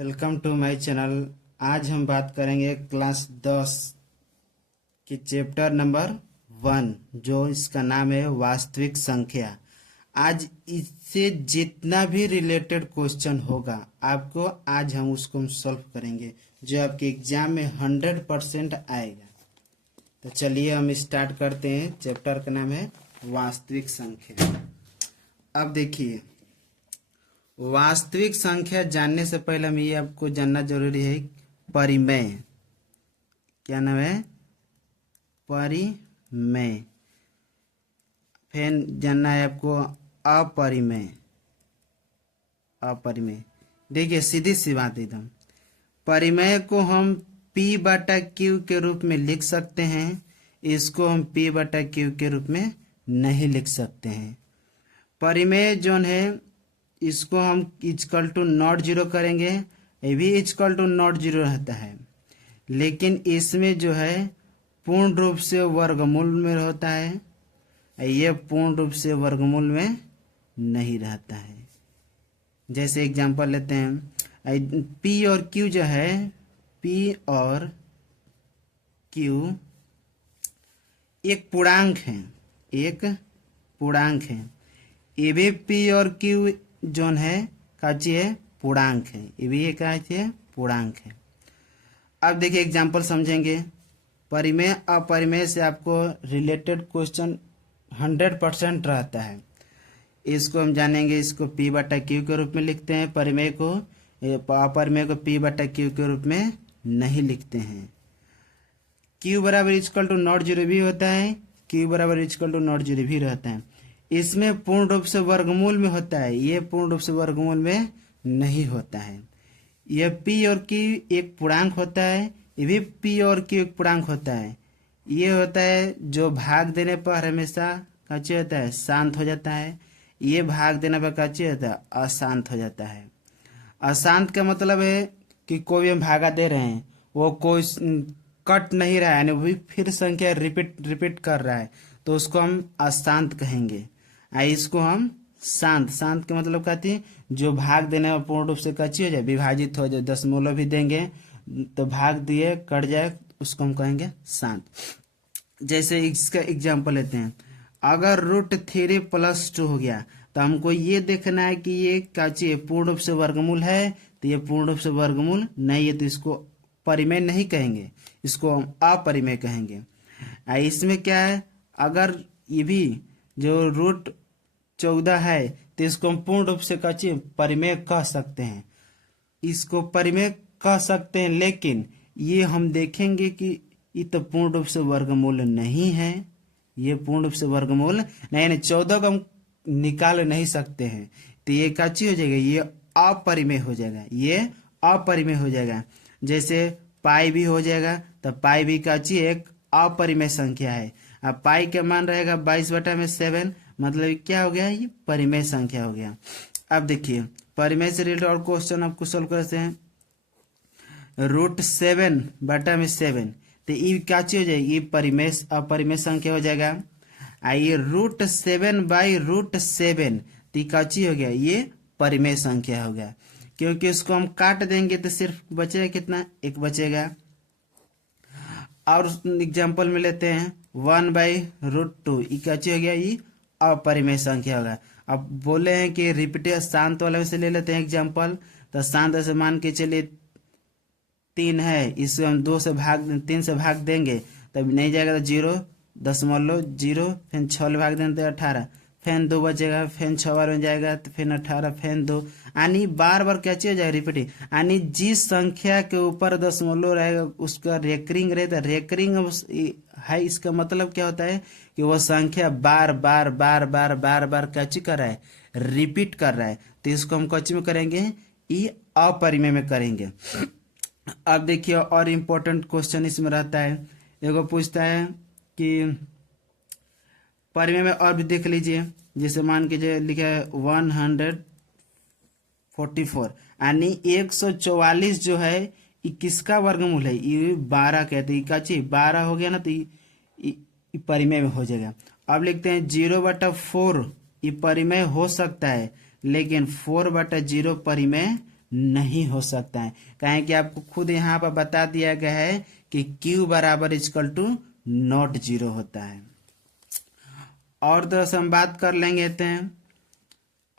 Welcome to my channel. आज हम बात करेंगे क्लास 10 के चैप्टर नंबर 1, जो इसका नाम है वास्तविक संख्या। आज इससे जितना भी रिलेटेड क्वेश्चन होगा आपको आज हम उसको सॉल्व करेंगे, जो आपके एग्जाम में 100% आएगा। तो चलिए हम स्टार्ट करते हैं। चैप्टर का नाम है वास्तविक संख्या। अब देखिए, वास्तविक संख्या जानने से पहले हमें ये आपको जानना जरूरी है, परिमेय। क्या नाम है? परिमेय। फिर जानना है आपको अपरिमेय। अपरिमेय देखिए, सीधी सी बात एकदम। परिमेय को हम P/Q के रूप में लिख सकते हैं, इसको हम P/Q के रूप में नहीं लिख सकते हैं। परिमेय जोन है इसको हम इक्वल टू नॉट जीरो करेंगे, ये भी इक्वल टू नॉट जीरो रहता है, लेकिन इसमें जो है पूर्ण रूप से वर्गमूल में होता है, ये पूर्ण रूप से वर्गमूल में नहीं रहता है। जैसे एग्जांपल लेते हैं, P और Q जो है, P और Q एक पूर्णांक है, एक पूर्णांक है। ये भी P और Q जोन है काची है, पूर्णांक है। ये भी एक है, पूर्णांक है। अब देखिए एग्जांपल समझेंगे। परिमेय अपरिमेय से आपको रिलेटेड क्वेश्चन 100% रहता है। इसको हम जानेंगे। इसको P/Q के रूप में लिखते हैं परिमेय को, अपरिमेय को P/Q के रूप में नहीं लिखते हैं। Q बराबर इक्वल टू नॉट जीरो भी होता है, Q बराबर इक्वल टू नॉट जीरो भी रहता है। इसमें पूर्ण रूप से वर्गमूल में होता है, ये पूर्ण रूप से वर्गमूल में नहीं होता है। यह P और Q एक पूर्णांक होता है, ये भी P और Q एक पूर्णांक होता है। ये होता है जो भाग देने पर हमेशा काची होता है, शांत हो जाता है। ये भाग देने पर काची होता है, अशांत हो जाता है। अशांत का मतलब है कि कोई हम भागा दे रहे हैं, वो कोई कट नहीं रहा है, यानी वो भी फिर संख्या रिपीट कर रहा है, तो उसको हम अशांत कहेंगे। इसको हम शांत। शांत के मतलब कहती है जो भाग देने में पूर्ण रूप से कच्ची हो जाए, विभाजित हो जाए, दशमलव भी देंगे तो भाग दिए कट जाए, उसको हम कहेंगे शांत। जैसे इसका एग्जांपल लेते हैं, अगर √3+2 हो गया तो हमको ये देखना है कि ये काची पूर्ण रूप से वर्गमूल है, तो ये पूर्ण रूप से वर्गमूल नहीं है, तो इसको परिमेय नहीं कहेंगे, इसको हम अपरिमेय कहेंगे। इसमें क्या है, अगर ये भी जो √14 है तो इसको हम पूर्ण रूप से कच्ची परिमेय कह सकते हैं, इसको परिमेय कह सकते हैं। लेकिन ये हम देखेंगे कि ये तो पूर्ण रूप से वर्गमूल नहीं है, ये पूर्ण रूप से वर्गमूल नहीं, 14 को हम निकाल नहीं सकते हैं, तो ये कच्ची हो जाएगा, ये अपरिमेय हो जाएगा, ये अपरिमेय हो जाएगा। जैसे पाई भी हो जाएगा, तो पाई भी कच्ची एक अपरिमेय संख्या है। अब पाई का मान रहेगा 22/7, मतलब क्या हो गया, ये परिमेय संख्या हो गया। अब देखिए परिमेय से रिलेटेड और क्वेश्चन आपको सोल्व करते हैं। √7/7, तो ये क्या चीज हो जाएगी, ये परिमेय अपरिमेय संख्या हो जाएगा। आइए √7/√7, तो क्या चीज हो गया, ये परिमेय संख्या हो गया, क्योंकि उसको हम काट देंगे तो सिर्फ बचेगा कितना, एक बचेगा। और एग्जाम्पल में लेते हैं 1/√2, ये क्या चीज हो गया, ये अपरिमेय संख्या होगा। अब बोले हैं कि रिपीटेड शांत वाले से ले लेते हैं एग्जांपल, तो शांत से मान के चलिए 3 है, इससे हम 3 से भाग देंगे तब नहीं जाएगा, तो 0.0, फिर 6 भाग देंगे तो 18, फिर 2 बचेगा, फिर 6 बार में जाएगा तो फिर 18, फिर 2, यानी बार बार क्या चीज हो जाएगा, रिपीट। यानी जिस संख्या के ऊपर दशमलव रहेगा उसका रेकरिंग रहेगा, रेकरिंग है, इसका मतलब क्या होता है कि वह संख्या बार बार बार बार बार बार कैची कर रहा है, रिपीट कर रहा है, तो इसको हम कच्ची में करेंगे, ये अपरिमेय में करेंगे। अब देखिए और इम्पोर्टेंट क्वेश्चन इसमें रहता है, एगो पूछता है कि परिमेय में और भी देख लीजिए। जैसे मान के लिखा है 144, यानी 144 जो है ये किसका वर्गमूल है, ये 12 कहते हैं, काची 12 हो गया ना, तो ये परिमेय में हो जाएगा। अब लिखते हैं 0/4, ये परिमेय हो सकता है, लेकिन 4/0 परिमेय नहीं हो सकता है, कहें कि आपको खुद यहाँ पर बता दिया गया है कि q बराबर इक्वल टू नॉट जीरो होता है। और तो हम बात कर लेंगे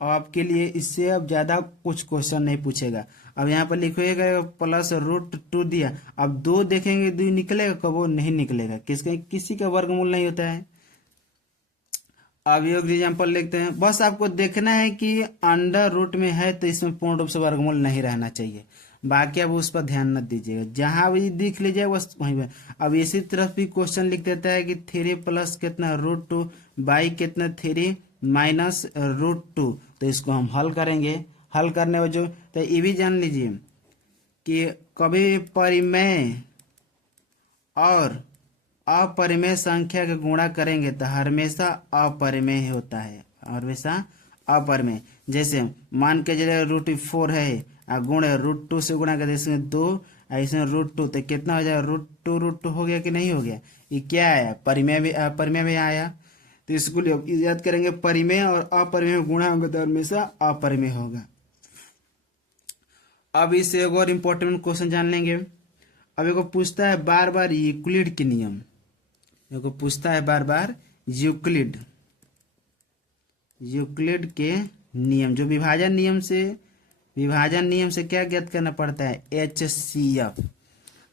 और आपके लिए इससे अब ज्यादा कुछ क्वेश्चन नहीं पूछेगा। अब यहाँ पर लिखिएगा प्लस रूट टू दिया, अब दो देखेंगे दो निकलेगा, कबो नहीं निकलेगा, किसी का वर्गमूल नहीं होता है। अब एक एग्जाम्पल लिखते हैं, बस आपको देखना है कि अंडर रूट में है तो इसमें पूर्ण रूप से वर्गमूल नहीं रहना चाहिए, बाकी अब उस पर ध्यान न दीजिएगा, जहां भी दिख लीजिए बस वहीं पे। अब इसी तरफ भी क्वेश्चन लिख देता है कि 3 प्लस कितना रूट टू बाई कितना 3 माइनस रूट टू, तो इसको हम हल करेंगे। हल करने वजह तो ये भी जान लीजिए कि कभी परिमेय और अपरिमेय संख्या का गुणा करेंगे तो हमेशा अपरिमेय होता है, हमेशा अपरिमेय। जैसे मान के चलिए रूट 4 है और गुण है रूट 2 से गुणा करते इसमें 2 और इसमें रूट 2, तो कितना हो जाएगा रूट टू हो गया कि नहीं हो गया, ये क्या आया, परिमेय भी अपरिमेय भी आया। तो इसको याद करेंगे, परिमेय और अपरिमेय में गुणा होगा तो हमेशा अपरिमेय होगा। अब इससे एक और इम्पोर्टेंट क्वेश्चन जान लेंगे। अब एक पूछता है बार बार यूक्लिड के नियम, देखो पूछता है बार बार यूक्लिड के नियम, जो विभाजन नियम से क्या ज्ञात करना पड़ता है, HCF।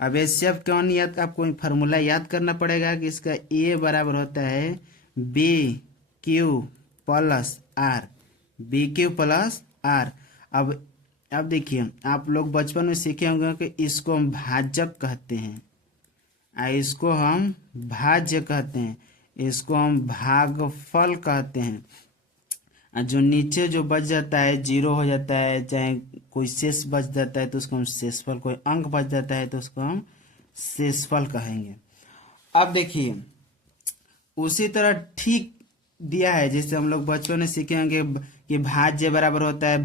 अब HCF कौन याद, आपको फार्मूला याद करना पड़ेगा कि इसका A बराबर होता है BQ plus R, BQ plus R। अब देखिए आप लोग बचपन में सीखे होंगे कि इसको हम भाजक कहते हैं, इसको हम भाज्य कहते हैं, इसको हम भागफल कहते हैं। जो नीचे जो बच जाता है जीरो हो जाता है, चाहे कोई शेष बच जाता है तो उसको हम शेषफल, कोई अंक बच जाता है तो उसको हम शेषफल कहेंगे। अब देखिए उसी तरह ठीक दिया है, जैसे हम लोग बचपन में सीखे होंगे कि भाज्य बराबर होता है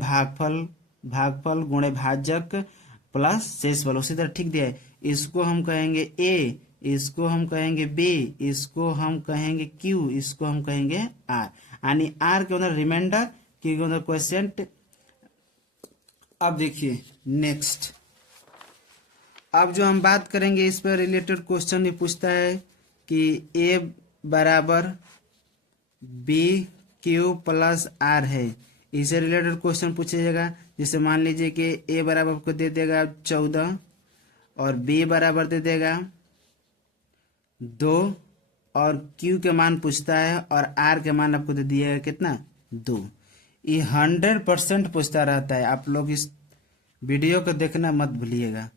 भागफल गुणे भाजक प्लस शेषफल, उसी तरह ठीक दिया है। इसको हम कहेंगे A, इसको हम कहेंगे B, इसको हम कहेंगे Q, इसको हम कहेंगे R, यानी R के अंदर रिमाइंडर, Q के अंदर क्वोशिएंट। अब देखिए नेक्स्ट, अब जो हम बात करेंगे इस पर रिलेटेड क्वेश्चन भी पूछता है कि A बराबर BQ प्लस R है, इससे रिलेटेड क्वेश्चन पूछिएगा। जैसे मान लीजिए कि A बराबर आपको दे देगा 14 और B बराबर दे देगा 2 और Q के मान पूछता है और R के मान आपको दे दिएगा कितना 2। ये 100% पूछता रहता है, आप लोग इस वीडियो को देखना मत भूलिएगा।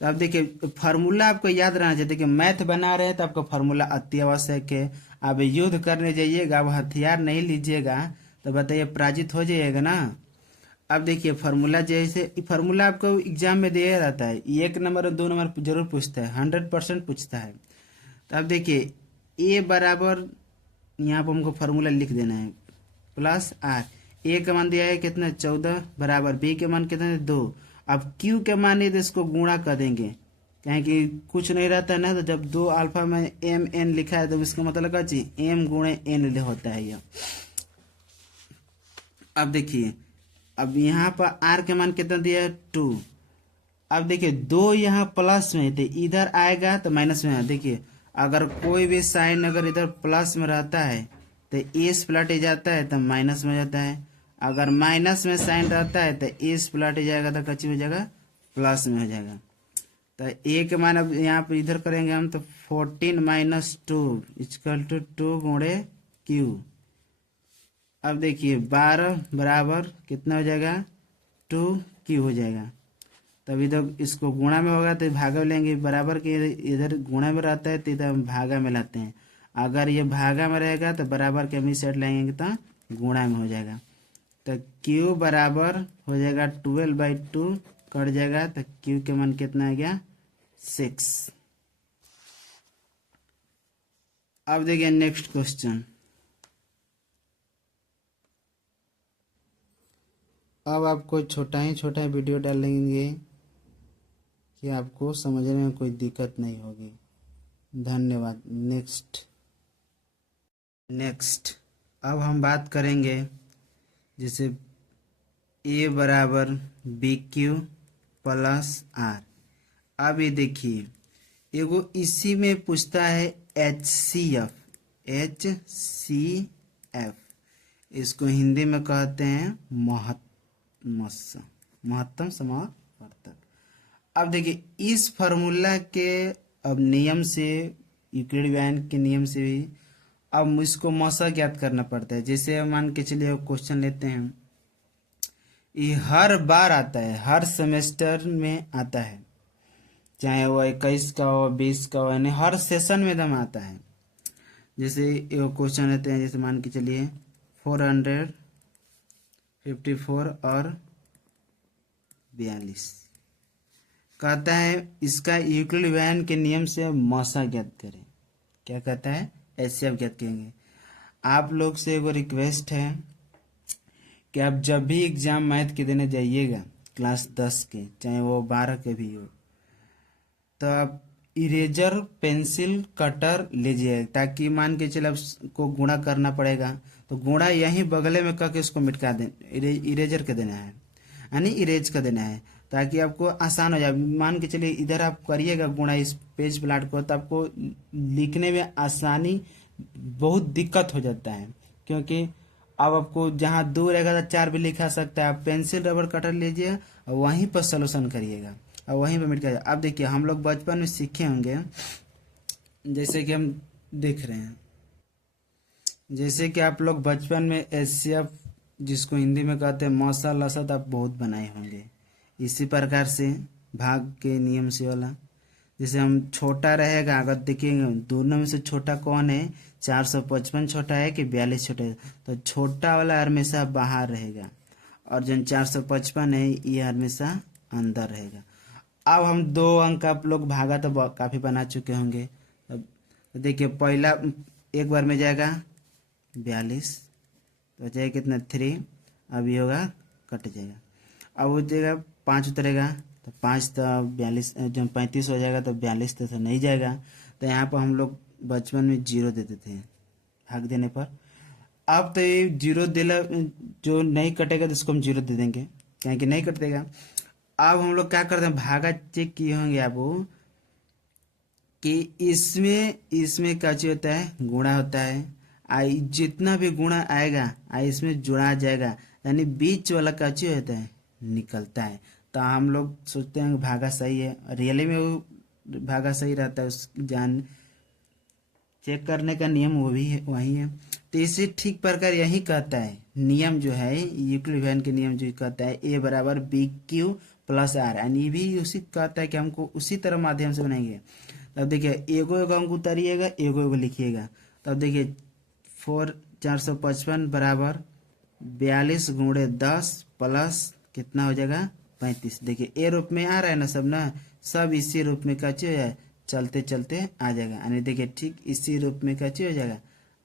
तो आप देखिए फार्मूला आपको याद रहना चाहिए, देखिए मैथ बना रहे हैं तो आपको फार्मूला अति आवश्यक है। आप युद्ध करने जाइएगा, अब हथियार नहीं लीजिएगा तो बताइए पराजित हो जाइएगा ना। अब देखिए फार्मूला, जैसे फार्मूला आपको एग्जाम में दिया रहता है, 1 नंबर और 2 नंबर जरूर पूछता है, 100% पूछता है। तो अब देखिए A बराबर, यहाँ पर हमको फार्मूला लिख देना है प्लस R। A का मान दिया है कितना 14 बराबर B के मान कितना 2। अब Q के मान है तो इसको गुणा कर देंगे, कहें कि कुछ नहीं रहता है ना, तो जब 2 अल्फा में MN लिखा है तो इसका मतलब क्या चाहिए M गुणे N होता है यह। अब देखिए अब यहाँ पर R के मान कितना दिया है 2। अब देखिए 2 यहाँ प्लस में, तो इधर आएगा तो माइनस में। देखिए अगर कोई भी साइन अगर इधर प्लस में रहता है तो इस पलट जाता है तो माइनस में जाता है, अगर माइनस में साइन रहता है तो इस पलट जाएगा तो कच्ची हो जाएगा प्लस में हो जाएगा। तो A के मान अब यहाँ पर इधर करेंगे हम तो 14 माइनस 2 इक्वल टू 2 गुणे Q। अब देखिए 12 बराबर कितना हो जाएगा 2Q हो जाएगा। तब इधर इसको गुणा में होगा तो भागा में लेंगे, बराबर के इधर गुणा में रहता है तो इधर हम भागा में लाते हैं। अगर ये भागा में रहेगा तो बराबर के हम इस साइड लाएंगे तो गुणा में हो जाएगा। तो Q बराबर हो जाएगा 12/2 कट जाएगा, तो Q के मान कितना आ गया 6। अब देखिए नेक्स्ट क्वेश्चन। अब आपको छोटा ही वीडियो डालेंगे कि आपको समझने में कोई दिक्कत नहीं होगी। धन्यवाद। नेक्स्ट अब हम बात करेंगे जैसे ए बराबर बी क्यू प्लस आर। अब ये देखिए एगो इसी में पूछता है HCF, HCF इसको हिंदी में कहते हैं महत्तम समावर्तक। अब देखिए इस फार्मूला के अब नियम से, यूक्लिडियन के नियम से भी अब इसको मौसा ज्ञात करना पड़ता है। जैसे मान के चलिए क्वेश्चन लेते हैं, ये हर बार आता है, हर सेमेस्टर में आता है, चाहे वो 21 का हो 20 का हो, यानी हर सेशन में दम आता है। जैसे एक क्वेश्चन लेते हैं, जैसे मान के चलिए 454 और 42 कहता है इसका यूक्लिडियन के नियम से मौसा ज्ञात करें। क्या कहता है? HCF ज्ञात करेंगे। आप लोग से एगो रिक्वेस्ट है कि आप जब भी एग्जाम मैथ के देने जाइएगा क्लास 10 के, चाहे वो 12 के भी हो, तो आप इरेजर पेंसिल कटर लीजिए, ताकि मान के चले आपको गुणा करना पड़ेगा तो गुणा यहीं बगले में करके उसको मिटका दें, इरेजर के देना है, यानी इरेज का देना है, ताकि आपको आसान हो जाए। मान के चलिए इधर आप करिएगा गुणा इस पेज प्लाट को, तो आपको लिखने में आसानी बहुत दिक्कत हो जाता है, क्योंकि अब आपको जहाँ 2 रहेगा तो 4 भी लिखा सकता है। आप पेंसिल रबर कटर लीजिए और वहीं पर सोल्यूशन करिएगा और वहीं पर मिट जाएगा। अब देखिए हम लोग बचपन में सीखे होंगे, जैसे कि हम देख रहे हैं, जैसे कि आप लोग बचपन में HCF जिसको हिंदी में कहते हैं मौसा लसत आप बहुत बनाए होंगे। इसी प्रकार से भाग के नियम से वाला, जैसे हम छोटा रहेगा, अगर देखेंगे दोनों में से छोटा कौन है, 455 छोटा है कि 42 छोटा है, तो छोटा वाला हमेशा बाहर रहेगा और जो 455 है ये हमेशा अंदर रहेगा। अब हम 2 अंक आप लोग भागा तो काफ़ी बना चुके होंगे। अब देखिए पहला एक बार में जाएगा 42, तो जाएगा कितना 3, अब ये होगा कट जाएगा। अब वो जाएगा 5 उतरेगा तो 5 तो 42, जब 35 हो जाएगा तो 42 तो नहीं जाएगा, तो यहाँ पर हम लोग बचपन में 0 देते थे भाग देने पर। अब तो ये 0 दिला, जो नहीं कटेगा तो इसको हम 0 दे देंगे, क्योंकि नहीं कटेगा। अब हम लोग क्या करते हैं, भागा चेक किए होंगे आप कि इसमें क्या चीज होता है, गुणा होता है। आई जितना भी गुणा आएगा इसमें जुड़ा जाएगा, यानी बीच वाला क्या चीज होता है, निकलता है। तो हम लोग सोचते हैं भागा सही है, रियली में वो भागा सही रहता है, उस जान चेक करने का नियम वो भी है, वही है। तो इसे ठीक प्रकार यही कहता है, नियम जो है यूक्लिडियन के नियम जो कहता है ए बराबर बी क्यू प्लस आर, यानी भी उसी कहता है कि हमको उसी तरह माध्यम से बनाएंगे। तब देखिए एगो एगो अंक उतारिएगा, एगो एगो लिखिएगा। तब देखिए 455 बराबर 42 गुणे 10 प्लस कितना हो जाएगा 35। देखिए ए रूप में आ रहा है ना, सब इसी रूप में कच्चे हो जाए, चलते चलते आ जाएगा, यानी देखिए ठीक इसी रूप में कच्चे हो जाएगा,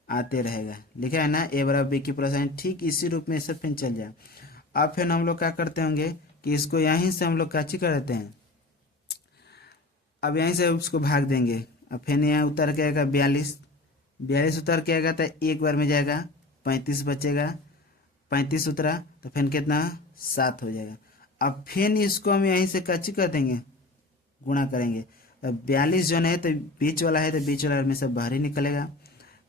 आते रहेगा। लिखा है ना ए बराबर बी की प्लस, ठीक इसी रूप में सब फिर चल जाए। अब फिर हम लोग क्या करते होंगे कि इसको यहीं से हम लोग काची कर देते हैं, अब यहीं से उसको भाग देंगे। अब फिर यहाँ उतर के आएगा 42 उतर के आएगा तो एक बार में जाएगा 35 बचेगा, 35 उतरा तो फिर कितना 7 हो जाएगा। अब फिर इसको हम यहीं से कच्ची कर देंगे, गुणा करेंगे। तो 42 जो है तो बीच वाला है, तो बीच वाला हमेशा बाहर ही निकलेगा,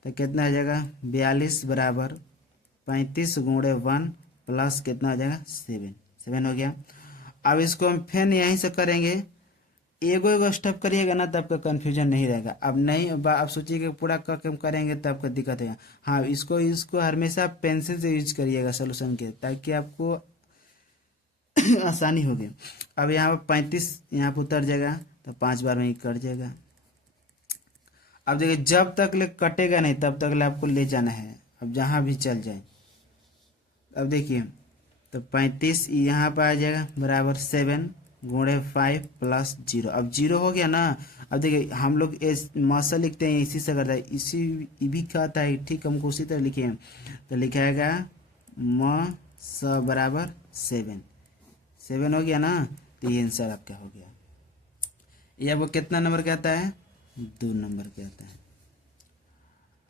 तो कितना हो जाएगा 42 बराबर 35 गुणे 1 प्लस कितना हो जाएगा 7 हो गया। अब इसको हम फिर यहीं से करेंगे, एगो एगो स्टेप करिएगा ना, तब का कन्फ्यूजन नहीं रहेगा। अब नहीं आप सोचिए पूरा करके हम करेंगे तब का दिक्कत है। हाँ, इसको हमेशा पेंसिल से यूज करिएगा सोल्यूशन के, ताकि आपको आसानी होगी। अब यहाँ पर 35 यहाँ पर उतर जाएगा तो 5 बार में ही कट जाएगा। अब देखिए जब तक ले कटेगा नहीं तब तक ले आपको ले जाना है, अब जहाँ भी चल जाए। अब देखिए तो 35 यहाँ पर आ जाएगा बराबर 7 गुणे 5 प्लस 0। अब 0 हो गया ना। अब देखिए हम लोग मौसा लिखते हैं इसी से करता है, इसी भी कहता है, ठीक हमको उसी तरह लिखे हैं, तो लिखाएगा म स बराबर 7 हो गया ना, तो ये आंसर आपका हो गया। ये वो कितना नंबर का आता है, 2 नंबर का आता है।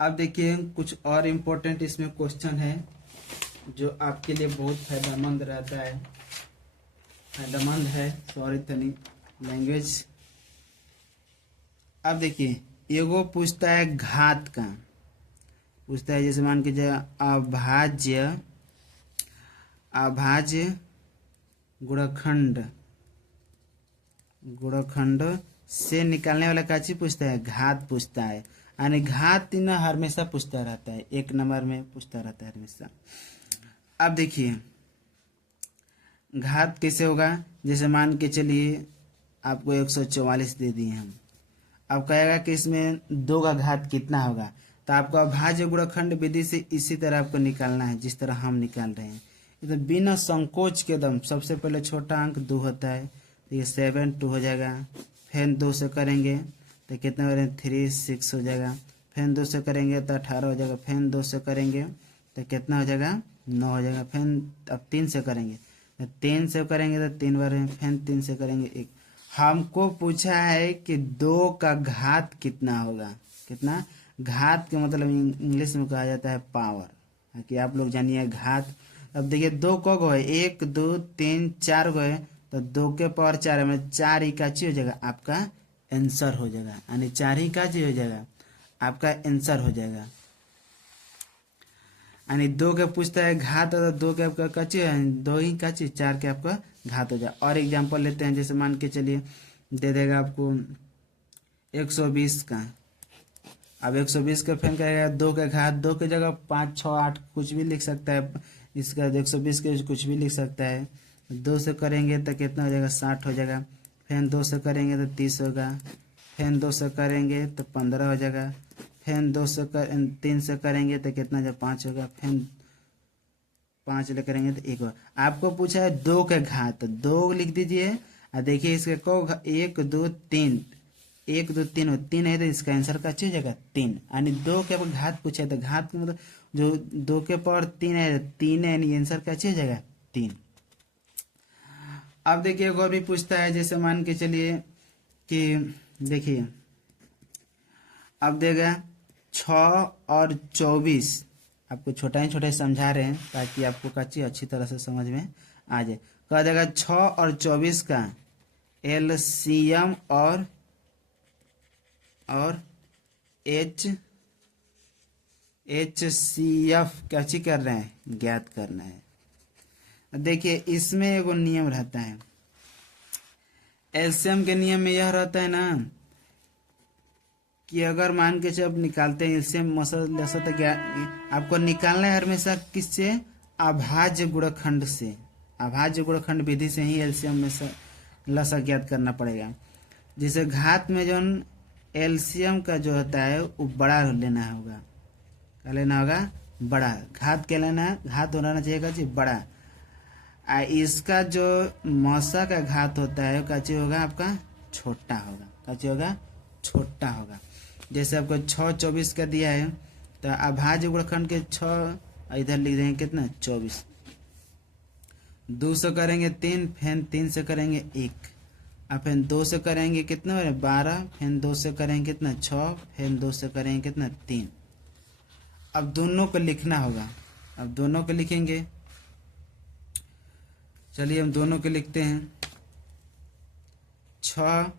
अब देखिए कुछ और इम्पोर्टेंट इसमें क्वेश्चन है, जो आपके लिए बहुत फायदेमंद रहता है, फायदेमंद है, सॉरी तनी लैंग्वेज। अब देखिए एगो पूछता है घात का, पूछता है जैसे मान के जो अभाज्य, अभाज्य गुणनखंड, गुणनखंड से निकालने वाला का चीज पूछता है, घात पूछता है। यानी घात न हमेशा पूछता रहता है, एक नंबर में पूछता रहता है हमेशा। अब देखिए घात कैसे होगा, जैसे मान के चलिए आपको 144 दे दिए हम, अब कहेगा कि इसमें 2 का घात कितना होगा, तो आपको अभाज्य गुणनखंड विधि से इसी तरह आपको निकालना है जिस तरह हम निकाल रहे हैं। तो बिना संकोच के दम सबसे पहले छोटा अंक 2 होता है, तो ये 7 2 हो जाएगा। फिर 2 से करेंगे तो कितना हो रहे हैं 3 6 हो जाएगा। फिर 2 से करेंगे तो 18 हो जाएगा। फिर 2 से करेंगे तो कितना हो जाएगा 9 हो जाएगा। फिर अब 3 से करेंगे तो 3 से करेंगे तो 3 बार, फिर 3 से करेंगे 1। हमको पूछा है कि 2 का घात कितना होगा, कितना घात के मतलब इंग्लिश में कहा जाता है पावर, कि आप लोग जानिए घात। अब देखिए 2 को गो है, 1 2 3 4 गो है, तो 2 के पावर 4 है, मतलब 4 ही का चीज हो जाएगा, आपका आंसर हो जाएगा। यानी 4 ही का चीज हो जाएगा, आपका आंसर हो जाएगा। यानी 2 के पूछता है घात, तो 2 के आपका का चीज है, 2 ही का चीज, 4 के आपका घात हो जाए। और एग्जाम्पल लेते हैं, जैसे मान के चलिए दे देगा आपको 120 का। अब 120 का फिर कहेगा 2 के घात, 2 की जगह 5 6 8 कुछ भी लिख सकता है, इसका 120 के कुछ भी लिख सकता है। 2 से करेंगे तो कितना हो जाएगा 60 हो जाएगा। फिर 2 से करेंगे तो 30 होगा। फिर 2 से करेंगे तो 15 हो जाएगा। फिर 3 से करेंगे तो कितना जब 5 होगा। फिर 5 ले करेंगे तो 1 होगा। आपको पूछा है 2 के घात, 2 लिख दीजिए। और देखिए इसके को 1 2 3, 1 2 3 3 है, तो इसका आंसर का चीज होगा 3। यानी 2 के घात पूछे तो घात का मतलब जो 2 के पावर 3 है, 3 है, यानी आंसर का चीज होगा 3। अब देखिए एक और भी पूछता है, जैसे मान के चलिए कि देखिए अब देगा 6 और 24, आपको छोटा ही छोटा समझा रहे हैं ताकि आपको कच्ची अच्छी तरह से समझ में आ जाए। कह देगा 6 और 24 का एलसीएम और HCF कैची कर रहे हैं, ज्ञात करना है। देखिए इसमें एगो नियम रहता है, एलसीएम के नियम में यह रहता है ना कि अगर मान के जब निकालते हैं एलसीएम मसल तो क्या आपको निकालना है हमेशा किससे, अभाज्य गुणनखंड से। अभाज्य गुणनखंड विधि से ही एलसीएम में से लसा ज्ञात करना पड़ेगा। जैसे घात में जो एलसीएम का जो होता है वो बड़ा लेना होगा, क्या लेना होगा, बड़ा। घात क्या लेना है, घात होना चाहिए जी बड़ा। इसका जो मौसा का घात होता है का चीज होगा आपका छोटा होगा, का चीज होगा छोटा होगा। जैसे आपको 6 24 का दिया है, तो अभाज्य गुणनखंड के 6 इधर लिख देंगे कितना 24। 2 से करेंगे 3, फिर 3 से करेंगे 1, और फिर 2 से करेंगे कितना 12, फिर 2 से करेंगे कितना 6, फिर 2 से करेंगे कितना 3। अब दोनों को लिखना होगा, अब दोनों को लिखेंगे। चलिए हम दोनों को लिखते हैं। 6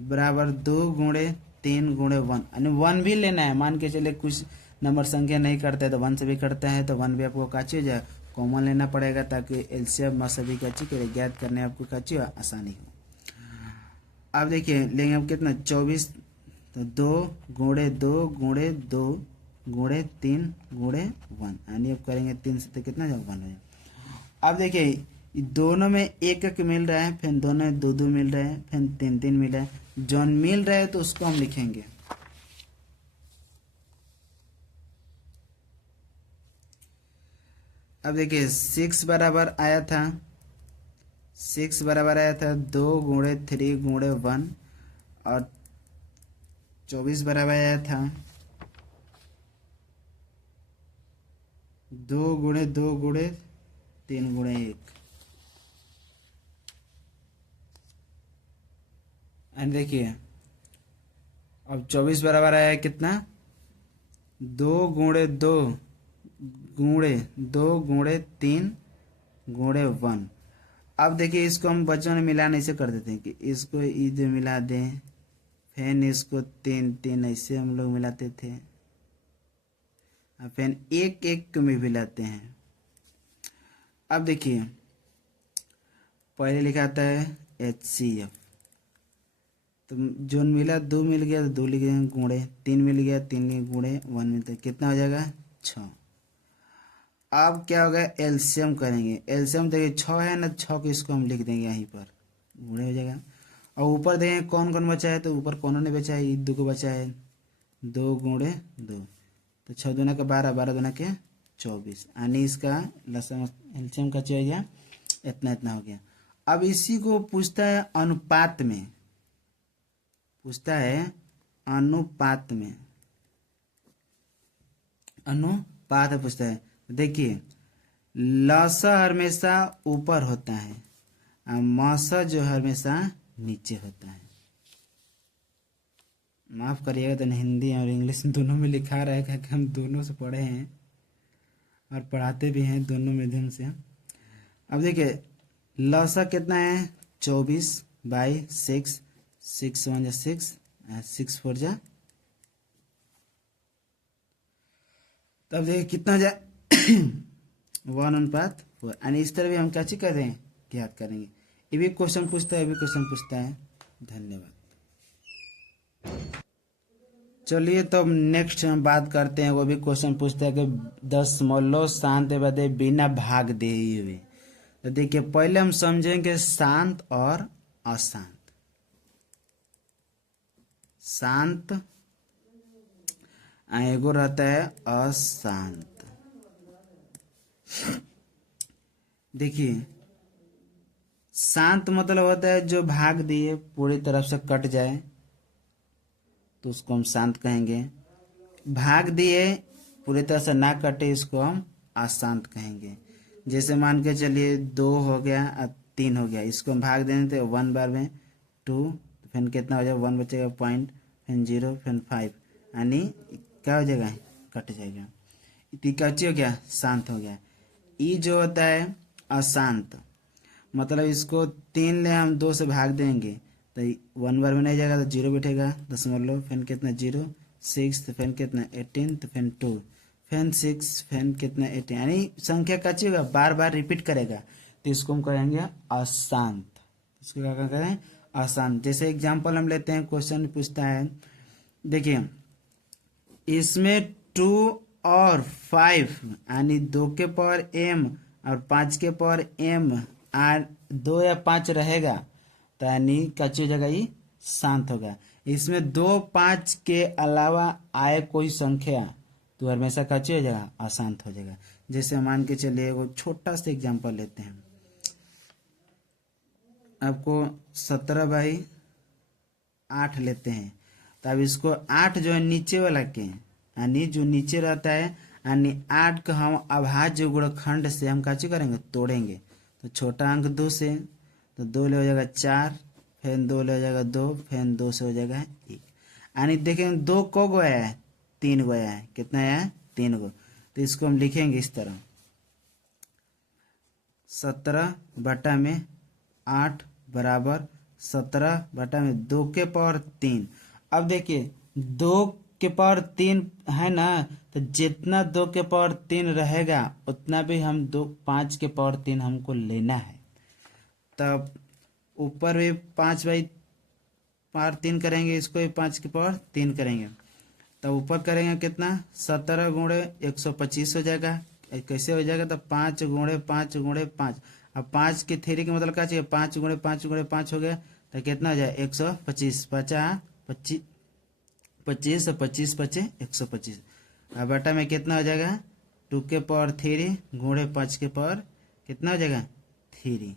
बराबर 2 गुणे 3 गुणे 1, यानी 1 भी लेना है। मान के चलिए कुछ नंबर संख्या नहीं करते हैं तो 1 से भी करते हैं, तो 1 भी आपको काची हो जाए कॉमन लेना पड़ेगा, ताकि एलसीएम सभी काची के ज्ञात करने आपको काची आसानी हो। अब देखिए लेंगे अब कितना 24, तो 2 गुणे 2 गुणे 2 गुणे 3 गुणे 1, यानी अब करेंगे 3 से तो कितना जब 1 हो जाए। अब देखिए दोनों में 1 1 मिल रहा है, फिर दोनों में 2 2 मिल रहे हैं, फिर 3 3 मिल रहा है। जौन मिल रहा है तो उसको हम लिखेंगे। अब देखिए 6 बराबर आया था, 6 बराबर आया था 2 गुणे 3 गुणे 1, और 24 बराबर आया था 2 गुणे 2 गुणे 3 गुणे 1। एंड देखिए अब 24 बराबर आया कितना 2 गुणे 2 गुणे 2 × 3 × 1। अब देखिए इसको हम बच्चों ने मिलाना ऐसे कर देते हैं कि इसको इधर मिला दें, फिर इसको 3 ऐसे हम लोग मिलाते थे, फिर एक एक में मिलाते हैं। अब देखिए पहले लिखा आता है HCF, तो जो मिला 2 मिल गया तो 2 लिखे गुणे, 3 मिल गया 3 गुणे 1 मिलता है, कितना हो जाएगा 6। अब क्या होगा एलसीएम करेंगे, एलसीएम देखिए 6 है ना, 6 को इसको हम लिख देंगे यहीं पर, गुणे हो जाएगा। और ऊपर देखेंगे कौन कौन बचा है, तो ऊपर कौन ने बचा है, ये 2 को बचा है, 2 × 2 तो 6 दूना के 12, 12 दूना के 24, यानी इसका लसम एलसीएम का हो गया इतना इतना हो गया। अब इसी को पूछता है अनुपात में, पूछता है अनुपात में, अनुपात पूछता है। देखिए लसा हमेशा ऊपर होता है और मसा जो हमेशा नीचे होता है। माफ करिएगा, तो हिंदी और इंग्लिश दोनों में लिखा रहा है, क्योंकि हम दोनों से पढ़े हैं और पढ़ाते भी हैं दोनों माध्यम से। अब देखिए लसा कितना है 24/6, 6 1 जा 6, 6 4 जा, तब देखिए कितना हो जाए 1:4। यानी इस तरह भी हम क्या चीज कर रहे हैं, ज्ञात करेंगे। ये भी क्वेश्चन पूछता है, ये भी क्वेश्चन पूछता है। धन्यवाद। चलिए तो नेक्स्ट हम बात करते हैं, वो भी क्वेश्चन पूछता है कि दशमलव शांत बदे बिना भाग दे हुए। तो देखिए पहले हम समझेंगे शांत और अशांत। शांत एगो रहता है अशांत। देखिए शांत मतलब होता है जो भाग दिए पूरी तरफ से कट जाए तो उसको हम शांत कहेंगे, भाग दिए पूरी तरह से ना कटे इसको हम अशांत कहेंगे। जैसे मान के चलिए 2 हो गया और 3 हो गया, इसको हम भाग देने थे 1 बार में 2, फिर कितना हो जाएगा 1 बचेगा पॉइंट, फिर 0, फिर 5, यानी क्या हो जाएगा कट जाएगा। कच्ची हो गया शांत हो गया। ई जो होता है अशांत, मतलब इसको 3 ले हम 2 से भाग देंगे तो 1 बार में नहीं जाएगा तो 0 बैठेगा, दशमलव, फिर कितना 0, 6, तो फिर कितना 18, तो फिर 2, फिर 6, फिर कितना 18, यानी संख्या कच्ची होगा बार बार रिपीट करेगा, तो इसको हम कहेंगे अशांत। इसको क्या करें अशांत। जैसे एग्जाम्पल हम लेते हैं, क्वेश्चन पूछता है, देखिए इसमें 2 और 5 यानी 2 के पावर m और 5 के पावर m 2 या 5 रहेगा तो यानी कच्ची हो जाएगा, ये शांत होगा। इसमें 2 5 के अलावा आए कोई संख्या तो हमेशा कच्ची हो जाएगा अशांत हो जाएगा। जैसे मान के चलिए वो छोटा सा एग्जांपल लेते हैं, आपको 17/8 लेते हैं, तब इसको 8 जो है नीचे वाला के यानी जो नीचे रहता है, यानी 8 का हम अभाज्य गुणनखंड से हम काची करेंगे तोड़ेंगे। तो छोटा अंक 2 से, तो 2 ले हो जाएगा 4, फिर 2 ले हो जाएगा 2, फिर 2 से हो जाएगा 1, यानी देखेंगे 2 को गया है 3 गया है, कितना है 3 गो। तो इसको हम लिखेंगे इस तरह 17/8 बराबर 17/2 के पावर 3। अब देखिए 2 के पावर 3 है ना, तो जितना 2 के पावर 3 रहेगा उतना भी हम 5 के पावर 3 हमको लेना है। तब ऊपर भी 5/3 करेंगे, इसको भी 5 के पावर 3 करेंगे, तब ऊपर करेंगे कितना 17 गुणे 125 हो जाएगा। कैसे हो जाएगा, तो 5 गुणे 5 गुणे 5, अब 5 की थ्योरी का मतलब क्या चाहिए, 5 गुणे 5 गुणे 5 हो गया तो कितना हो जाए 125, 50 25 25 और 25 25 125। अब बटा में कितना हो जाएगा 2 के पावर 3 गुणे 5 के पावर कितना हो जाएगा 3।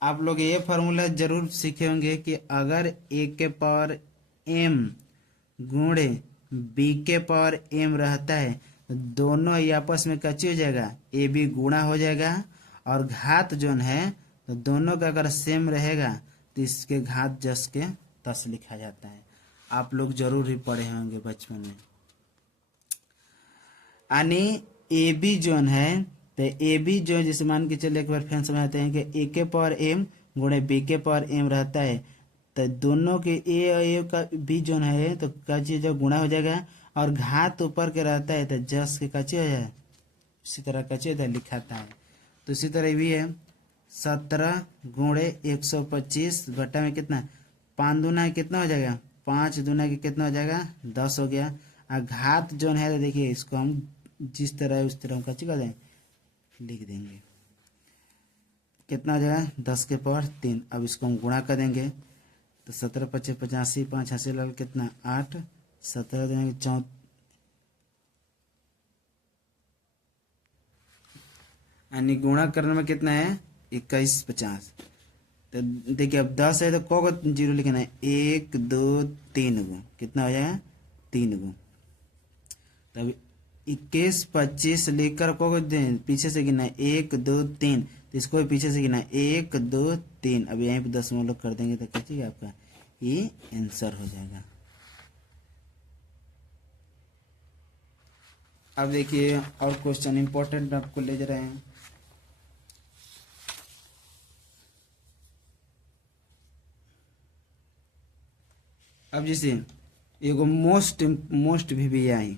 आप लोग ये फार्मूला जरूर सीखे होंगे कि अगर a के पावर m गुणे b के पावर m रहता है तो दोनों ही आपस में कच्ची हो जाएगा, ए बी गुणा हो जाएगा, और घात जो है तो दोनों का अगर सेम रहेगा तो इसके घात जस के तस लिखा जाता है। आप लोग जरूर ही पढ़े होंगे बचपन में। यानी ए बी जोन है, तो ए बी जो जैसे मान के चले एक बार फिर समझाते हैं कि ए के पावर एम गुणे बी के पावर एम रहता है, तो दोनों के ए और ए का बी जोन है तो क्या चीज गुणा हो जाएगा, और घात ऊपर के रहता है तो जस के कच्चे हो जाए, इसी तरह कच्चे इधर लिखाता है। तो इसी तरह भी है 17 गुणे 125 बटा में कितना, 5 दूना कितना हो जाएगा, 5 दूना के कितना हो जाएगा 10 हो गया। और घात जोन है तो देखिए इसको हम जिस तरह है उस तरह हम कच्चे कर देंगे लिख देंगे, कितना हो जाएगा 10 के पावर 3। अब इसको हम गुणा कर देंगे तो 17 25 85 5 80 लग कितना 8, 17 देंगे 4, यानी गुणा करने में कितना है 21 50। तो देखिए अब 10 है तो को जीरो लिखना है, 1 2 3 गो, कितना हो जाएगा 3 गो। तब 21 25 लेकर को पीछे से गिना है 1 2 3, तो इसको भी पीछे से गिना है 1 2 3। अब यहीं पे दशमलव कर देंगे तो कैसे आपका ये आंसर हो जाएगा। अब देखिए और क्वेश्चन इंपॉर्टेंट आपको ले जा रहे हैं। अब जैसे एगो मोस्ट वीवीआई